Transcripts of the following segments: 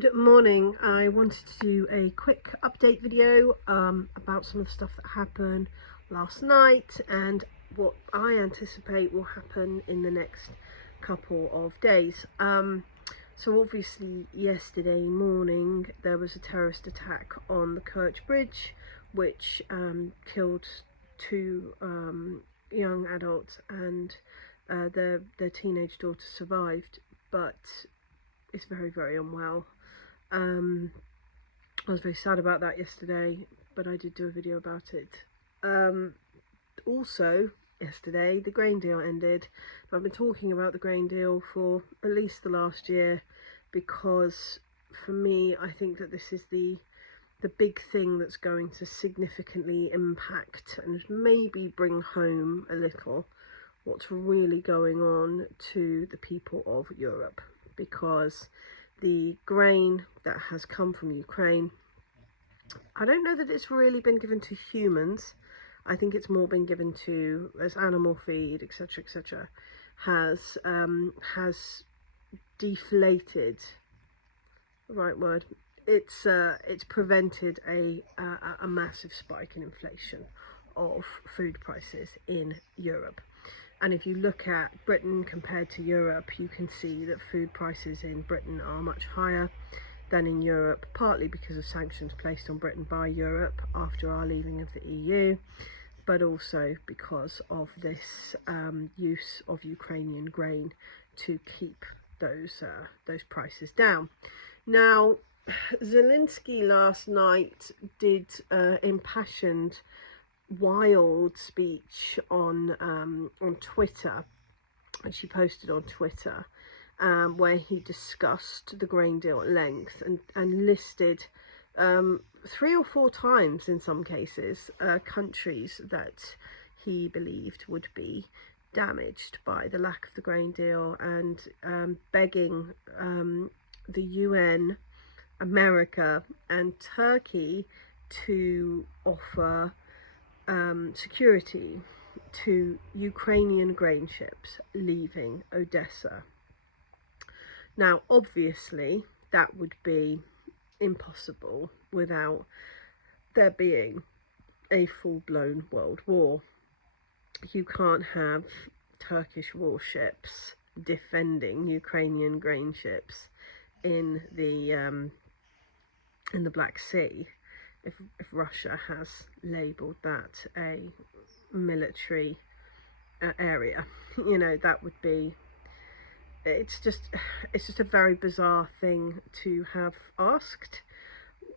Good morning. I wanted to do a quick update video about some of the stuff that happened last night and what I anticipate will happen in the next couple of days. So obviously yesterday morning there was a terrorist attack on the Kerch Bridge which killed two young adults, and their teenage daughter survived, but is very unwell. I was very sad about that yesterday, but I did do a video about it. Also yesterday the grain deal ended. I've been talking about the grain deal for at least the last year because for me I think that this is the big thing that's going to significantly impact and maybe bring home a little what's really going on to the people of Europe, because the grain that has come from Ukraine, I don't know that it's really been given to humans. I think it's more been given to as animal feed, etc., has deflated, the right word. It's prevented a massive spike in inflation of food prices in Europe. And if you look at Britain compared to Europe, you can see that food prices in Britain are much higher than in Europe, partly because of sanctions placed on Britain by Europe after our leaving of the EU, but also because of this use of Ukrainian grain to keep those prices down. Now, Zelensky last night did impassioned, wild speech on Twitter, which he posted on Twitter, where he discussed the grain deal at length and listed 3 or 4 times in some cases countries that he believed would be damaged by the lack of the grain deal, and begging the UN, America and Turkey to offer security to Ukrainian grain ships leaving Odessa. Now obviously that would be impossible without there being a full-blown world war. You can't have Turkish warships defending Ukrainian grain ships in the Black Sea if Russia has labelled that a military area. You know, that would be, it's just a very bizarre thing to have asked.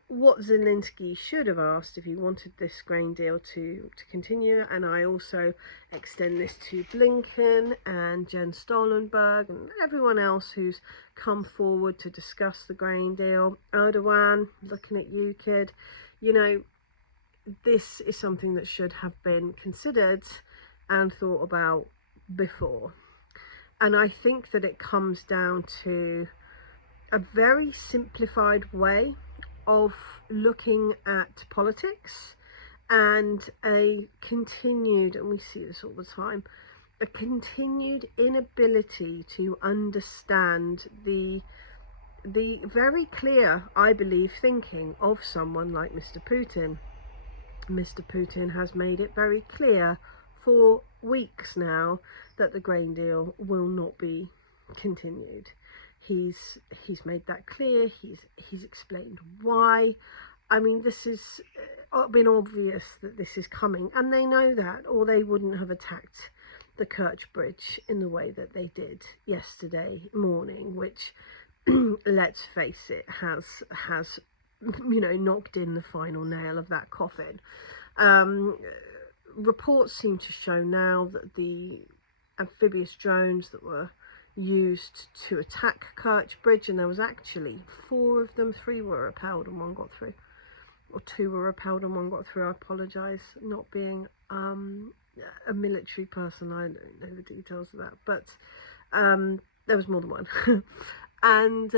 What Zelensky should have asked if he wanted this grain deal to continue, and I also extend this to Blinken and Jens Stoltenberg and everyone else who's come forward to discuss the grain deal. Erdogan, looking at you, kid. You know, this is something that should have been considered and thought about before. And I think that it comes down to a very simplified way of looking at politics, and a continued, and we see this all the time, a continued inability to understand the very clear, I believe, thinking of someone like Mr. Putin. Mr. Putin has made it very clear for weeks now that the grain deal will not be continued. He's made that clear. He's explained why. I mean, this has been obvious that this is coming, and they know that, or they wouldn't have attacked the Kerch Bridge in the way that they did yesterday morning, which let's face it, has you know, knocked in the final nail of that coffin. Reports seem to show now that the amphibious drones that were used to attack Kerch Bridge, and there was actually 4 of them, 3 were repelled and 1 got through, or 2 were repelled and 1 got through. I apologise, not being a military person, I don't know the details of that, but there was more than 1. And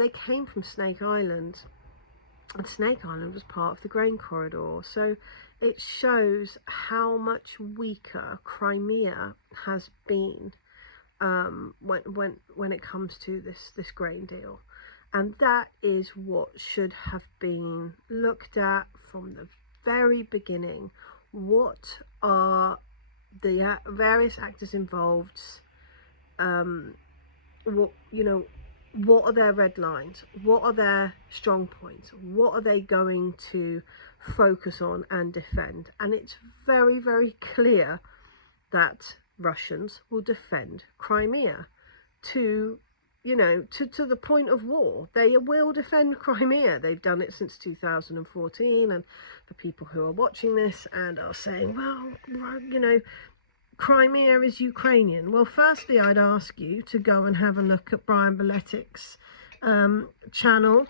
they came from Snake Island, and Snake Island was part of the grain corridor, so it shows how much weaker Crimea has been when it comes to this grain deal. And that is what should have been looked at from the very beginning. What are the various actors involved? What are their red lines? What are their strong points? What are they going to focus on and defend? And it's very, very clear that Russians will defend Crimea to the point of war. They will defend Crimea. They've done it since 2014. And for people who are watching this and are saying, well, Crimea is Ukrainian. Well, firstly, I'd ask you to go and have a look at Brian Beletic's channel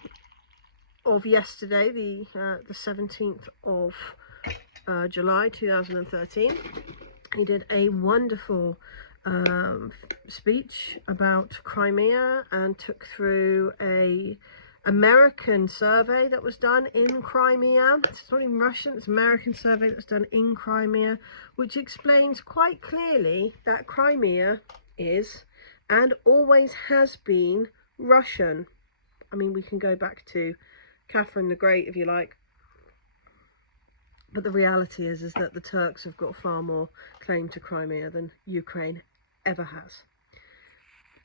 of yesterday, the 17th of July 2013. He did a wonderful speech about Crimea and took through a American survey that was done in Crimea. It's not even Russian, it's an American survey that's done in Crimea, which explains quite clearly that Crimea is and always has been Russian. I mean, we can go back to Catherine the Great if you like, but the reality is that the Turks have got far more claim to Crimea than Ukraine ever has.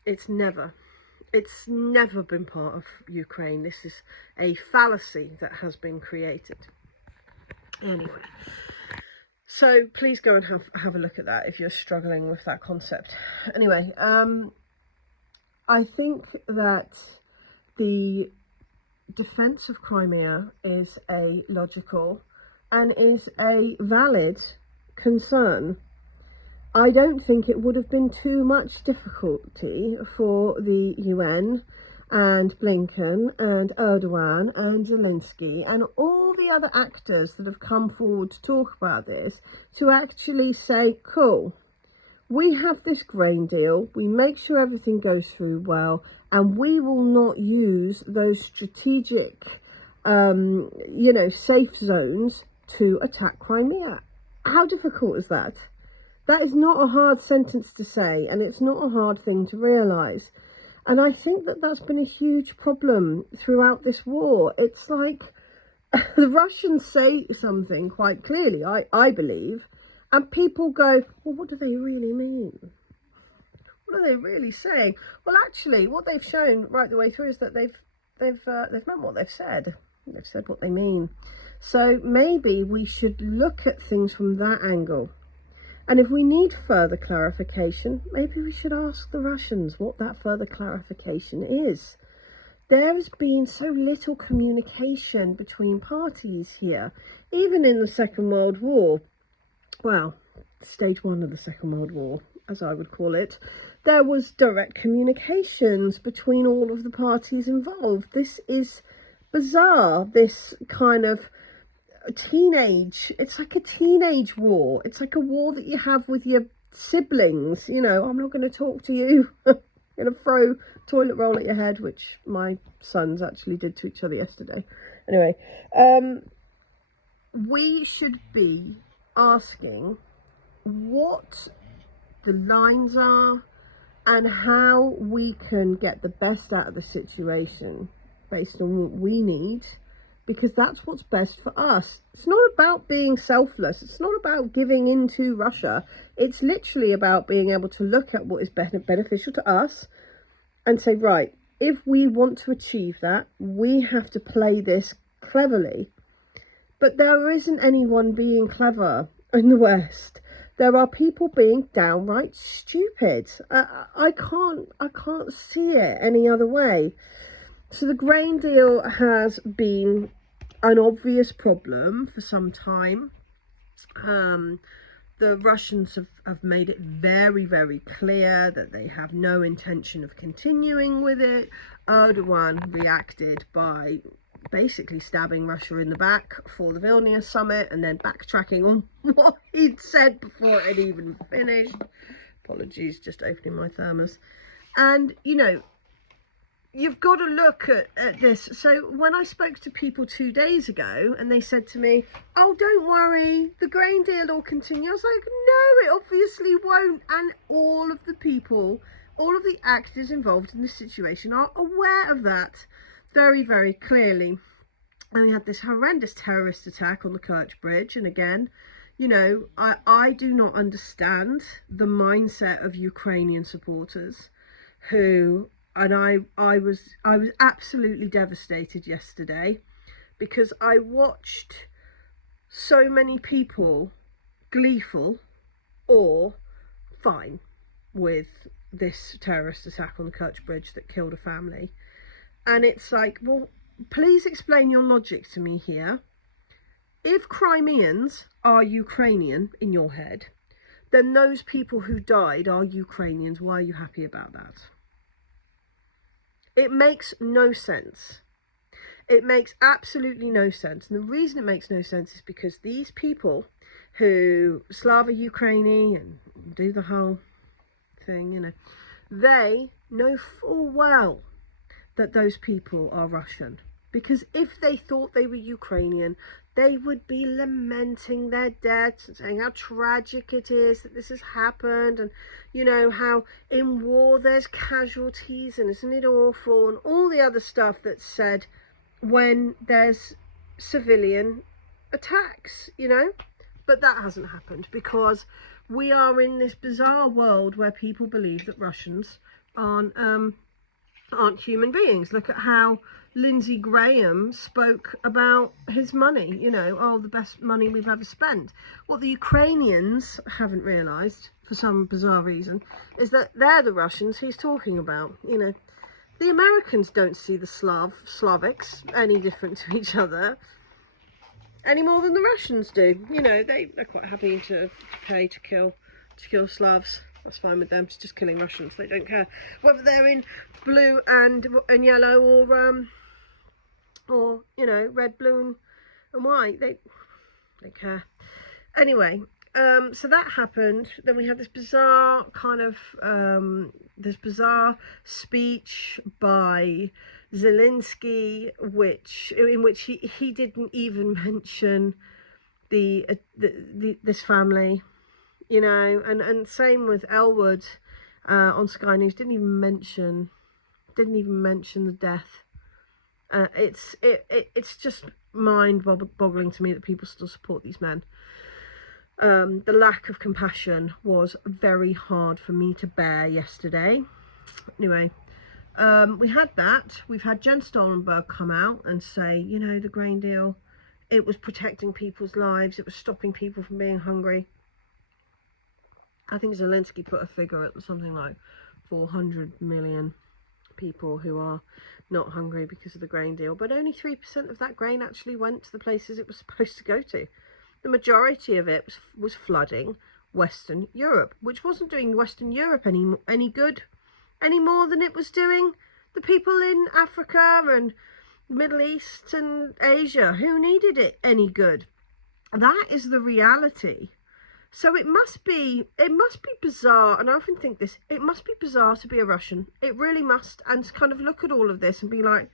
It's never been part of Ukraine. This is a fallacy that has been created. Anyway, so please go and have a look at that if you're struggling with that concept. Anyway, I think that the defense of Crimea is a logical and is a valid concern. I don't think it would have been too much difficulty for the UN and Blinken and Erdogan and Zelensky and all the other actors that have come forward to talk about this to actually say, cool, we have this grain deal, we make sure everything goes through well, and we will not use those strategic, safe zones to attack Crimea. How difficult is that? That is not a hard sentence to say, and it's not a hard thing to realise. And I think that that's been a huge problem throughout this war. It's like the Russians say something quite clearly, I believe, and people go, well, what do they really mean? What are they really saying? Well, actually, what they've shown right the way through is that they've meant what they've said. They've said what they mean. So maybe we should look at things from that angle. And if we need further clarification, maybe we should ask the Russians what that further clarification is. There has been so little communication between parties here, even in the Second World War. Well, stage one of the Second World War, as I would call it. There was direct communications between all of the parties involved. This is bizarre, this kind of it's like a teenage war. It's like a war that you have with your siblings. I'm not going to talk to you. I'm going to throw toilet roll at your head, which my sons actually did to each other yesterday. Anyway, we should be asking what the lines are and how we can get the best out of the situation based on what we need, because that's what's best for us. It's not about being selfless. It's not about giving in to Russia. It's literally about being able to look at what is beneficial to us and say, right, if we want to achieve that, we have to play this cleverly. But there isn't anyone being clever in the West. There are people being downright stupid. I can't see it any other way. So the grain deal has been an obvious problem for some time. The Russians have made it very, very clear that they have no intention of continuing with it. Erdogan reacted by basically stabbing Russia in the back for the Vilnius summit and then backtracking on what he'd said before it had even finished. Apologies, just opening my thermos. And, you've got to look at this. So when I spoke to people 2 days ago and they said to me, oh, don't worry, the grain deal will continue. I was like, no, it obviously won't. And all of the people, all of the actors involved in this situation are aware of that. very, very clearly. And we had this horrendous terrorist attack on the Kerch Bridge. And again, you know, I do not understand the mindset of Ukrainian supporters who, and I was absolutely devastated yesterday, because I watched so many people gleeful or fine with this terrorist attack on the Kerch Bridge that killed a family. And it's like, well, please explain your logic to me here. If Crimeans are Ukrainian in your head, then those people who died are Ukrainians. Why are you happy about that? It makes no sense. It makes absolutely no sense. And the reason it makes no sense is because these people who Slava Ukraini and do the whole thing, you know, they know full well that those people are Russian. Because if they thought they were Ukrainian, they would be lamenting their deaths and saying how tragic it is that this has happened, and, you know, how in war there's casualties and isn't it awful, and all the other stuff that's said when there's civilian attacks, you know. But that hasn't happened, because we are in this bizarre world where people believe that Russians aren't human beings. Look at how Lindsey Graham spoke about his money, you know, oh, the best money we've ever spent. What the Ukrainians haven't realised, for some bizarre reason, is that they're the Russians he's talking about, you know. The Americans don't see the Slavics any different to each other any more than the Russians do. You know, they're quite happy to pay to kill Slavs. That's fine with them. It's just killing Russians. They don't care whether they're in blue and yellow, or you know, red, blue and white. They don't care. Anyway, so that happened. Then we had this bizarre kind of speech by Zelensky, in which he didn't even mention this family, you know, and same with Elwood on Sky News, didn't even mention the death. It's just mind-boggling to me that people still support these men. The lack of compassion was very hard for me to bear yesterday. Anyway, we had that. We've had Jen Stoltenberg come out and say, you know, the grain deal, it was protecting people's lives. It was stopping people from being hungry. I think Zelensky put a figure at something like 400 million people who are not hungry because of the grain deal. But only 3% of that grain actually went to the places it was supposed to go to. The majority of it was flooding Western Europe, which wasn't doing Western Europe any good, any more than it was doing the people in Africa and Middle East and Asia who needed it any good. That is the reality. So it must be bizarre, and I often think this, it must be bizarre to be a Russian. It really must, and to kind of look at all of this and be like,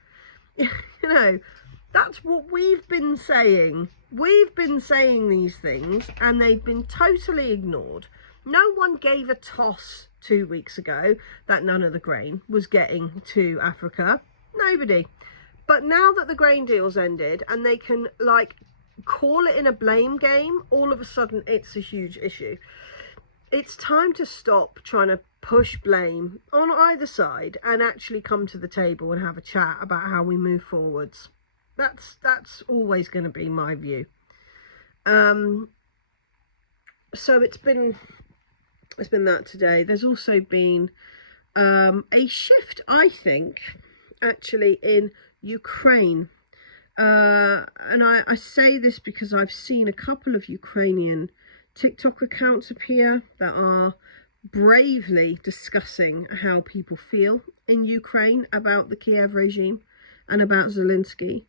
you know, that's what we've been saying. We've been saying these things, and they've been totally ignored. No one gave a toss 2 weeks ago that none of the grain was getting to Africa. Nobody. But now that the grain deal's ended and they can, like, call it in a blame game, all of a sudden it's a huge issue. It's time to stop trying to push blame on either side and actually come to the table and have a chat about how we move forwards. That's always going to be my view. So it's been that today. There's also been a shift, I think, actually in Ukraine. And I say this because I've seen a couple of Ukrainian TikTok accounts appear that are bravely discussing how people feel in Ukraine about the Kiev regime and about Zelensky.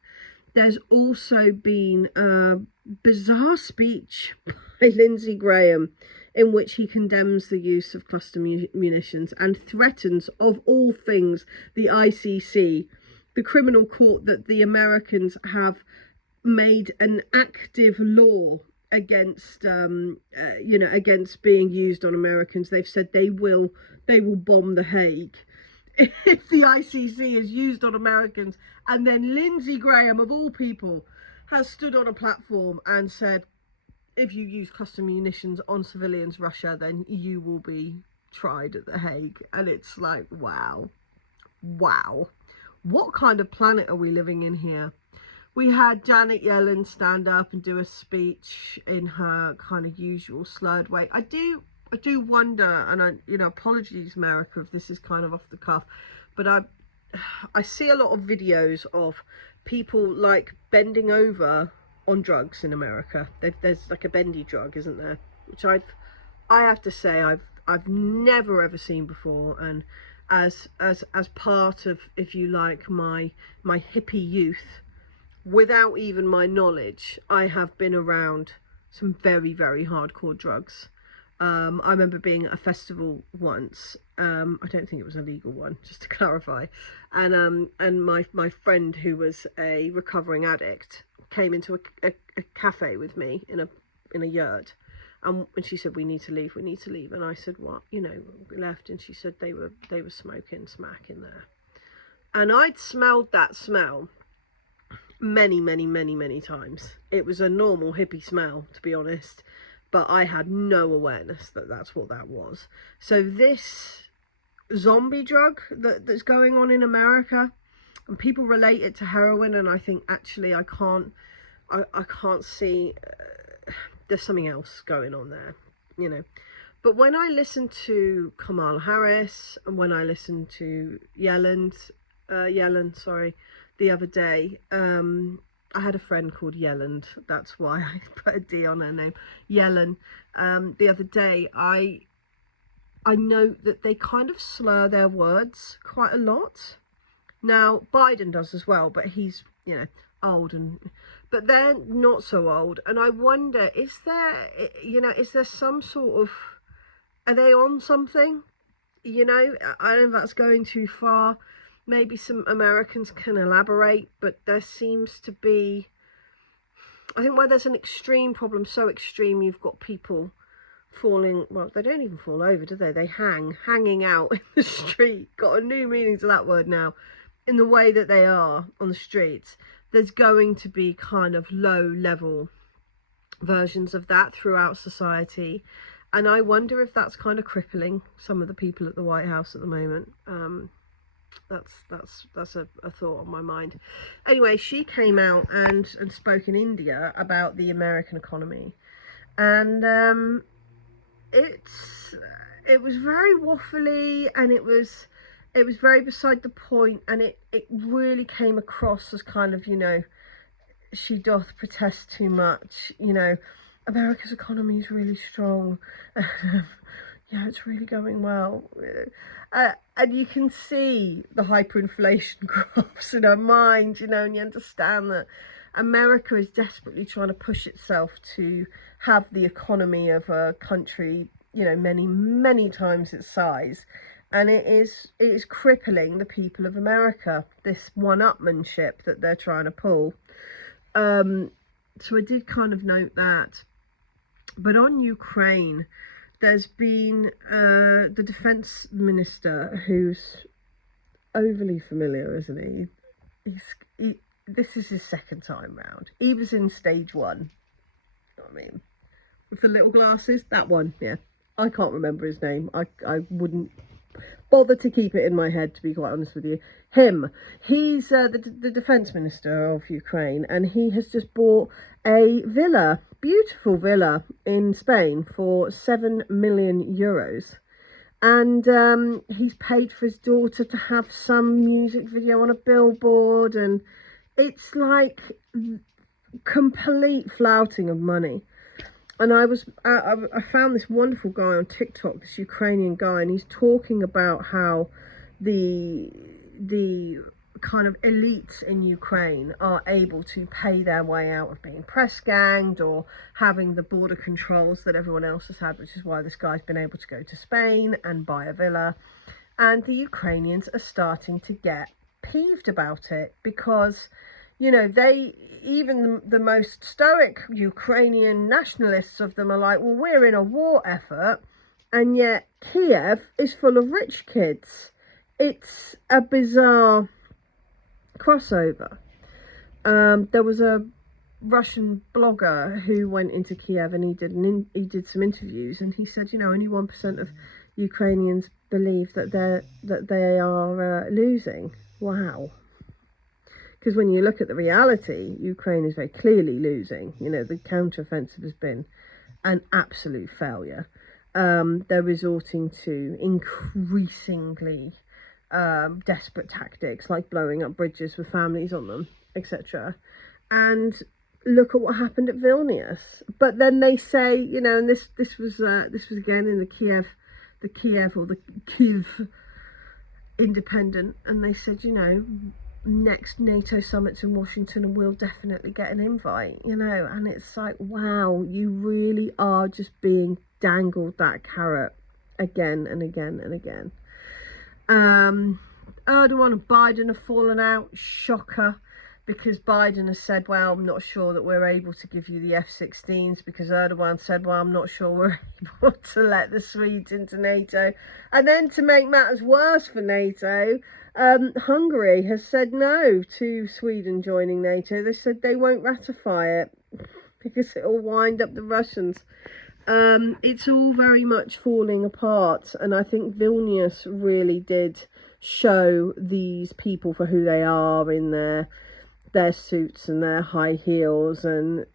There's also been a bizarre speech by Lindsey Graham in which he condemns the use of cluster munitions and threatens, of all things, the ICC, the criminal court that the Americans have made an active law against, against being used on Americans. They've said they will bomb The Hague if the ICC is used on Americans, and then Lindsey Graham, of all people, has stood on a platform and said, if you use cluster munitions on civilians, Russia, then you will be tried at The Hague. And it's like, wow, what kind of planet are we living in here? We had Janet Yellen stand up and do a speech in her kind of usual slurred way. I do wonder, and apologies, America, if this is kind of off the cuff, but I see a lot of videos of people like bending over on drugs in America. There's like a bendy drug, isn't there? Which I have to say I've never ever seen before, and as part of, if you like, my hippie youth, without even my knowledge, I have been around some very, very hardcore drugs. I remember being at a festival once. I don't think it was a legal one, just to clarify. And my friend, who was a recovering addict, came into a cafe with me in a yurt. And she said, we need to leave. And I said, what? We left. And she said they were smoking smack in there. And I'd smelled that smell many, many, many, many times. It was a normal hippie smell, to be honest, but I had no awareness that that's what that was. So this zombie drug that's going on in America, and people relate it to heroin, and I think actually I can't see there's something else going on there, But when I listened to Kamala Harris, and when I listened to Yellen, the other day, I had a friend called Yellen. That's why I put a D on her name, Yellen. The other day, I note that they kind of slur their words quite a lot. Now, Biden does as well, but he's, old, but they're not so old. And I wonder, is there some sort of, are they on something? I don't know if that's going too far. Maybe some Americans can elaborate, but there seems to be, I think, where there's an extreme problem, so extreme, you've got people falling, well, they don't even fall over, do they? They hanging out in the street. Got a new meaning to that word now. In the way that they are on the streets, there's going to be kind of low-level versions of that throughout society. And I wonder if that's kind of crippling some of the people at the White House at the moment. That's a thought on my mind. Anyway, she came out and spoke in India about the American economy, and it was very waffly, and it was very beside the point, and it really came across as kind of, she doth protest too much, America's economy is really strong. Yeah, it's really going well. And you can see the hyperinflation graphs in her mind, and you understand that America is desperately trying to push itself to have the economy of a country, many, many times its size. And it is crippling the people of America, this one-upmanship that they're trying to pull. So I did kind of note that. But on Ukraine, there's been the defence minister, who's overly familiar, isn't he? This is his second time round. He was in stage one. You know what I mean? With the little glasses. That one, yeah. I can't remember his name. I wouldn't bother to keep it in my head, to be quite honest with you. Him. He's the defence minister of Ukraine, and he has just bought a villa, beautiful villa in Spain for 7 million euros. And he's paid for his daughter to have some music video on a billboard, and it's like complete flouting of money. And I found this wonderful guy on TikTok, this Ukrainian guy, and he's talking about how the kind of elites in Ukraine are able to pay their way out of being press ganged or having the border controls that everyone else has had, which is why this guy's been able to go to Spain and buy a villa. And the Ukrainians are starting to get peeved about it because, even the most stoic Ukrainian nationalists of them are like, well, we're in a war effort, and yet Kiev is full of rich kids. it's a bizarre crossover. There was a Russian blogger who went into Kiev and he did some interviews, and he said, only 1% of Ukrainians believe that they are losing. Wow. Because when you look at the reality, Ukraine is very clearly losing. The counteroffensive has been an absolute failure. They're resorting to increasingly desperate tactics like blowing up bridges with families on them, etc. And look at what happened at Vilnius. But then they say, and this was again in the Kyiv Independent, and they said, next NATO summits in Washington and we'll definitely get an invite, and it's like, wow, you really are just being dangled that carrot again and again and again. Erdogan and Biden have fallen out. Shocker, because Biden has said, well, I'm not sure that we're able to give you the F-16s, because Erdogan said, well, I'm not sure we're able to let the Swedes into NATO. And then to make matters worse for NATO, Hungary has said no to Sweden joining NATO. They said they won't ratify it because it will wind up the Russians. It's all very much falling apart, and I think Vilnius really did show these people for who they are in their suits and their high heels, and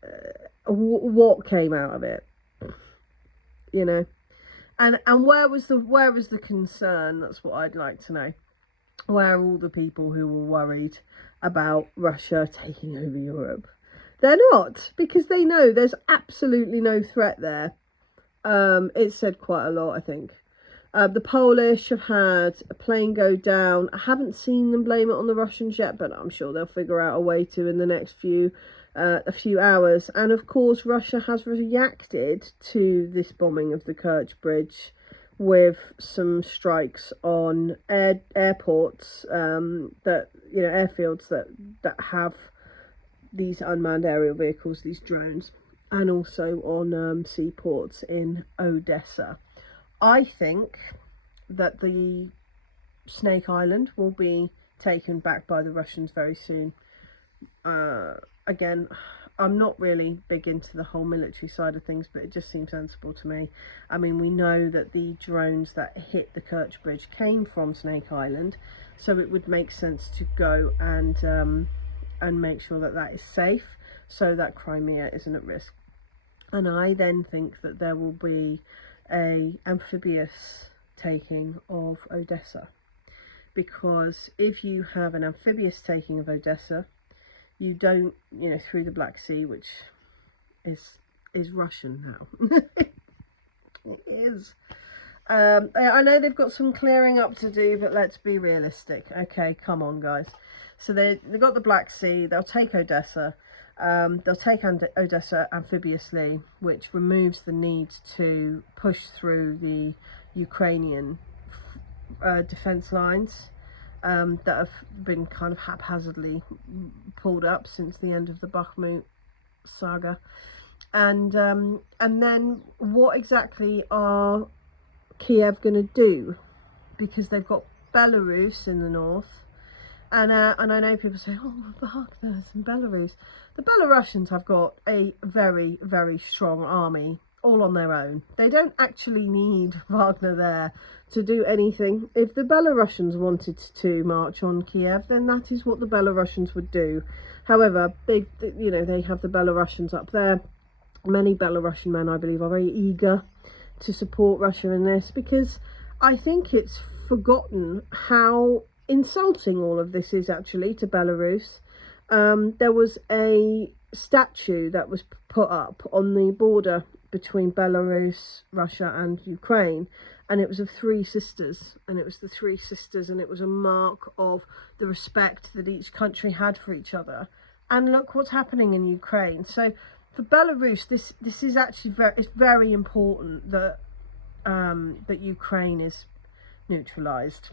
what came out of it, and where was the concern? That's what I'd like to know. Where are all the people who were worried about Russia taking over Europe? They're not, because they know there's absolutely no threat there. It's said quite a lot, I think. The Polish have had a plane go down. I haven't seen them blame it on the Russians yet, but I'm sure they'll figure out a way to in the next few hours. And of course, Russia has reacted to this bombing of the Kerch Bridge with some strikes on airports, airfields that have these unmanned aerial vehicles, these drones, and also on seaports in Odessa. I think that the Snake Island will be taken back by the Russians very soon. Again, I'm not really big into the whole military side of things, but it just seems sensible to me. I mean, we know that the drones that hit the Kerch Bridge came from Snake Island, so it would make sense to go and make sure that that is safe, so that Crimea isn't at risk. And I then think that there will be a amphibious taking of Odessa, because if you have an amphibious taking of Odessa, you don't, through the Black Sea, which is Russian now. It is. I know they've got some clearing up to do, but let's be realistic. Okay, come on, guys. So they've got the Black Sea. They'll take Odessa. They'll take Odessa amphibiously, which removes the need to push through the Ukrainian defence lines that have been kind of haphazardly pulled up since the end of the Bakhmut saga. And then what exactly are Kiev going to do? Because they've got Belarus in the north. And I know people say, oh, Wagner's in Belarus. The Belarusians have got a very, very strong army all on their own. They don't actually need Wagner there to do anything. If the Belarusians wanted to march on Kiev, then that is what the Belarusians would do. However, they have the Belarusians up there. Many Belarusian men, I believe, are very eager to support Russia in this, because I think it's forgotten how insulting all of this is actually to Belarus. There was a statue that was put up on the border between Belarus, Russia and Ukraine, and it was of three sisters, and it was the three sisters, and it was a mark of the respect that each country had for each other. And look what's happening in Ukraine. So for Belarus, this is actually very important that that Ukraine is neutralized.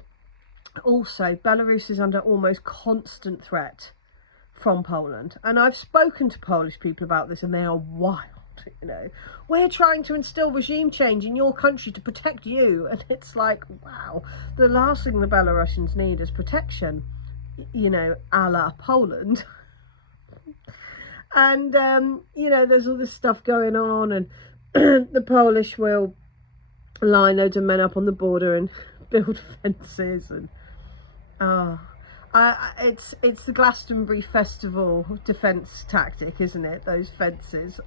Also, Belarus is under almost constant threat from Poland, and I've spoken to Polish people about this, and they are wild. You know, we're trying to instill regime change in your country to protect you. And it's like, wow, the last thing the Belarusians need is protection, you know, a la Poland. And, you know, there's all this stuff going on, and the Polish will line loads of men up on the border and build fences. And it's the Glastonbury Festival defence tactic, isn't it? Those fences.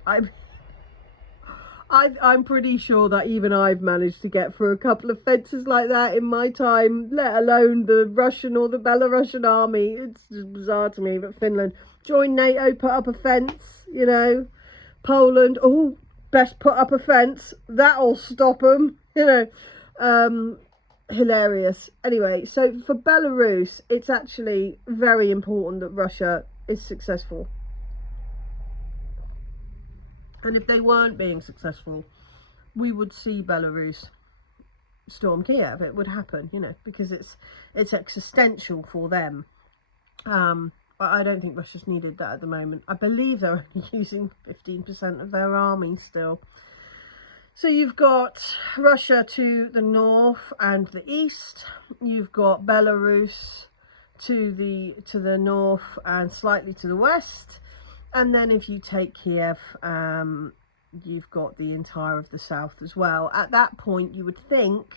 I'm pretty sure that even I've managed to get through a couple of fences like that in my time, let alone the Russian or the Belarusian army. It's just bizarre to me. But Finland joined NATO, put up a fence, you know. Poland, oh, best put up a fence. That'll stop them, you know. Hilarious. Anyway, so for Belarus, it's actually very important that Russia is successful. And if they weren't being successful, we would see Belarus storm Kiev. It would happen, you know, because it's existential for them. But I don't think Russia's needed that at the moment. I believe they're only using 15% of their army still. So you've got Russia to the north and the east. You've got Belarus to the north and slightly to the west. And then if you take Kiev, you've got the entire of the south as well. At that point, you would think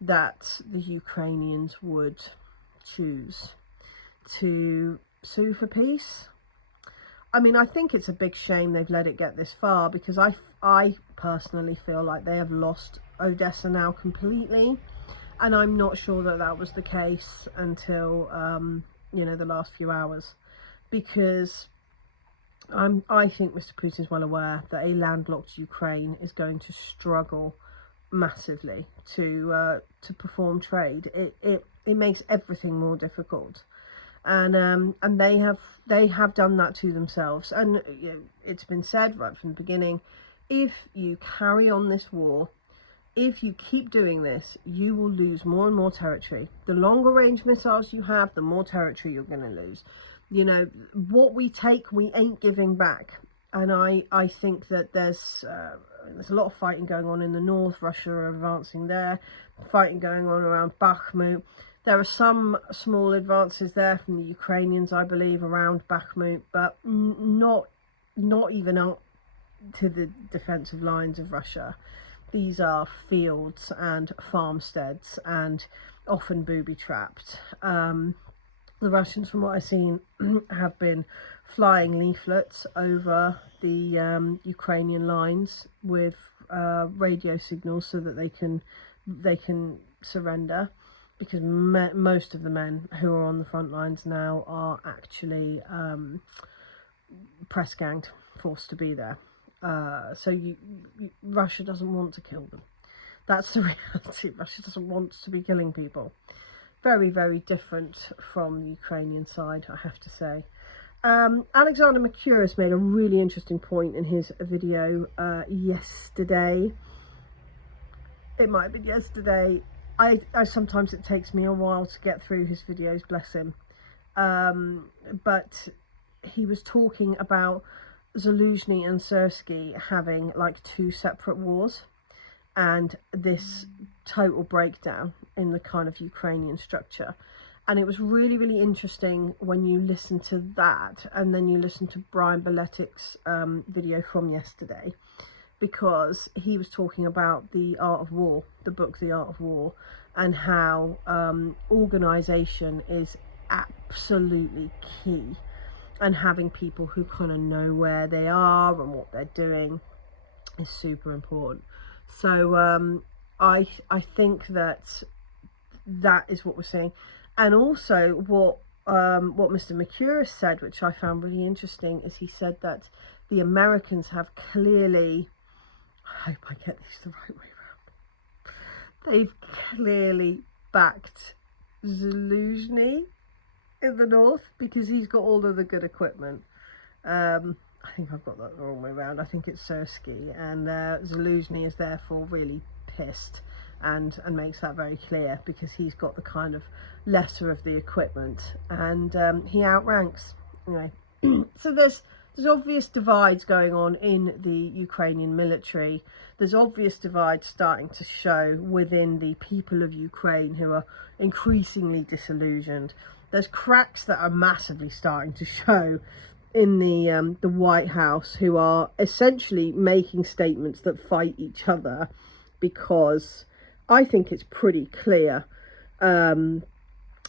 that the Ukrainians would choose to sue for peace. I mean, I think it's a big shame they've let it get this far, because I personally feel like they have lost Odessa now completely. And I'm not sure that that was the case until, you know, the last few hours, because I think Mr. Putin's well aware that a landlocked Ukraine is going to struggle massively to perform trade. It makes everything more difficult, and they have done that to themselves. And you know, it's been said right from the beginning, if you carry on this war, if you keep doing this, you will lose more and more territory. The longer range missiles you have, the more territory you're going to lose. You know, what we take, we ain't giving back. And I think that there's a lot of fighting going on in the north. Russia are advancing there. Fighting going on around Bakhmut. There are some small advances there from the Ukrainians, I believe, around Bakhmut, but not even up to the defensive lines of Russia. These are fields and farmsteads, and often booby-trapped. The Russians, from what I've seen, have been flying leaflets over the Ukrainian lines with radio signals so that they can surrender, because most of the men who are on the front lines now are actually press ganged, forced to be there. So Russia doesn't want to kill them. That's the reality. Russia doesn't want to be killing people. Very, very different from the Ukrainian side, I have to say. Alexander Mercouris made a really interesting point in his video yesterday. It might have been yesterday. I sometimes it takes me a while to get through his videos, bless him. But he was talking about Zelensky and Zelensky having like two separate wars, and this total breakdown in the kind of Ukrainian structure. And it was really, really interesting when you listen to that, and then you listen to Brian Beletic's video from yesterday, because he was talking about The Art of War, the book The Art of War, and how organisation is absolutely key, and having people who kind of know where they are and what they're doing is super important. So I think that is what we're seeing. And also what Mr. Mercouris said, which I found really interesting, is he said that the Americans have clearly, I hope I get this the right way around, they've clearly backed Zelensky in the north, because he's got all of the good equipment. I think I've got that the wrong way around. I think it's Zelensky, and Zelensky is therefore really pissed and makes that very clear, because he's got the kind of lesser of the equipment, and he outranks anyway. So there's There's obvious divides going on in the Ukrainian military. There's obvious divides starting to show within the people of Ukraine who are increasingly disillusioned. There's cracks that are massively starting to show in the White House, who are essentially making statements that fight each other, because I think it's pretty clear, and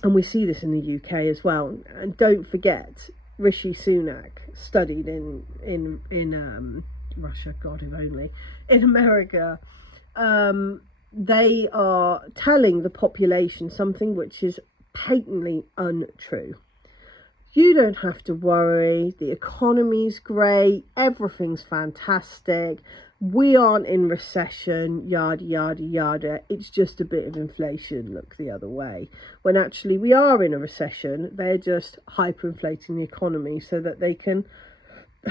we see this in the UK as well. And don't forget, Rishi Sunak studied in Russia, God if only, in America. They are telling the population something which is patently untrue. You don't have to worry, the economy's great, everything's fantastic, we aren't in recession, yada yada yada, it's just a bit of inflation, look the other way. When actually we are in a recession, they're just hyperinflating the economy so that they can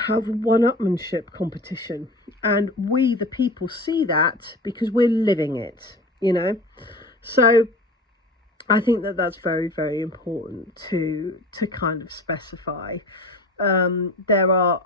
have one-upmanship competition. And we, the people, see that because we're living it, you know. So I think that that's very, very important to kind of specify. There are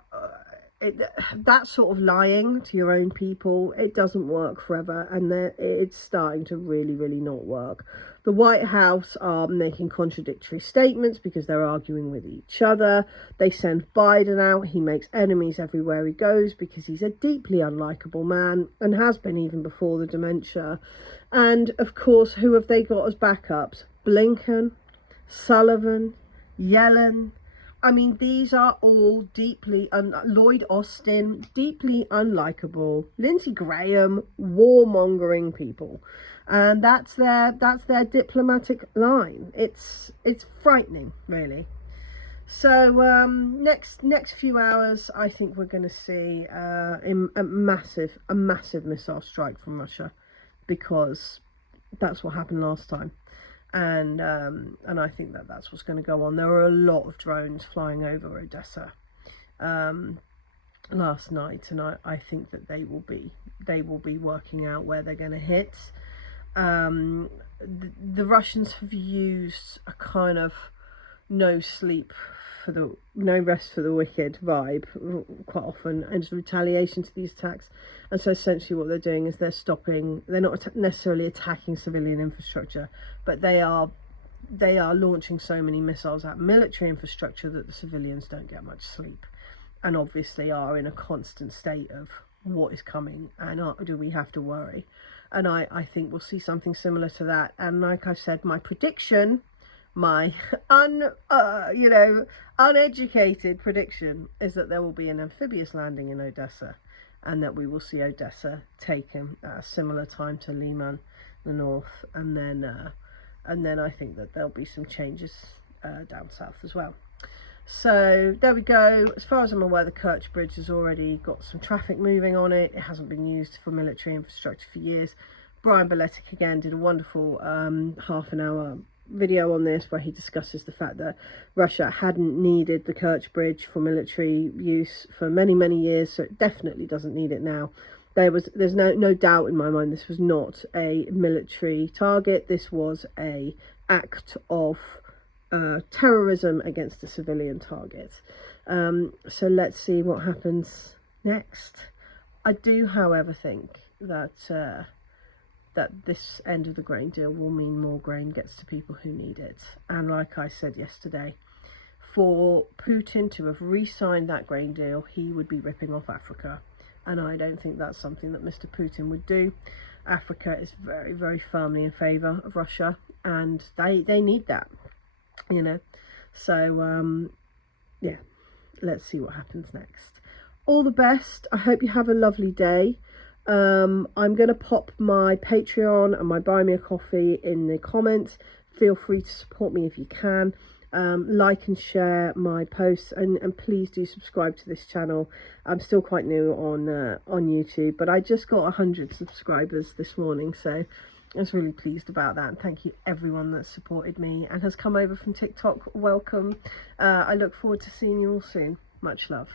that sort of lying to your own people, it doesn't work forever, and it's starting to really, really not work. The White House are making contradictory statements because they're arguing with each other. They send Biden out. He makes enemies everywhere he goes because he's a deeply unlikable man and has been even before the dementia. And of course, who have they got as backups? Blinken, Sullivan, Yellen. I mean, these are all deeply, Lloyd Austin, deeply unlikable, Lindsey Graham, warmongering people. And that's their diplomatic line. It's frightening, really. So next few hours, I think we're going to see a massive missile strike from Russia, because that's what happened last time. And I think that's what's going to go on. There were a lot of drones flying over Odessa last night, and I think that they will be working out where they're going to hit. The Russians have used a kind of no rest for the wicked vibe quite often, and retaliation to these attacks. And so essentially what they're doing is they're not necessarily attacking civilian infrastructure, but they are launching so many missiles at military infrastructure that the civilians don't get much sleep, and obviously are in a constant state of what is coming, and do we have to worry. And I think we'll see something similar to that. And like I said, my prediction, my uneducated prediction, is that there will be an amphibious landing in Odessa, and that we will see Odessa taken at a similar time to Liman, the north, and then I think that there'll be some changes down south as well. So there we go. As far as I'm aware, the Kerch Bridge has already got some traffic moving on it. It hasn't been used for military infrastructure for years. Brian Beletic again did a wonderful half an hour video on this, where he discusses the fact that Russia hadn't needed the Kerch Bridge for military use for many years, so it definitely doesn't need it now. There's no doubt in my mind this was not a military target. This was a act of terrorism against a civilian target. So let's see what happens next. I do, however, think that this end of the grain deal will mean more grain gets to people who need it. And like I said yesterday, for Putin to have re-signed that grain deal, he would be ripping off Africa. And I don't think that's something that Mr. Putin would do. Africa is very, very firmly in favour of Russia, and they need that, you know. So, yeah, let's see what happens next. All the best. I hope you have a lovely day. I'm going to pop my Patreon and my Buy Me a Coffee in the comments. Feel free to support me if you can. Like and share my posts, and please do subscribe to this channel. I'm still quite new on YouTube, but I just got 100 subscribers this morning, so I was really pleased about that. And thank you everyone that supported me and has come over from TikTok. Welcome. I look forward to seeing you all soon. Much love.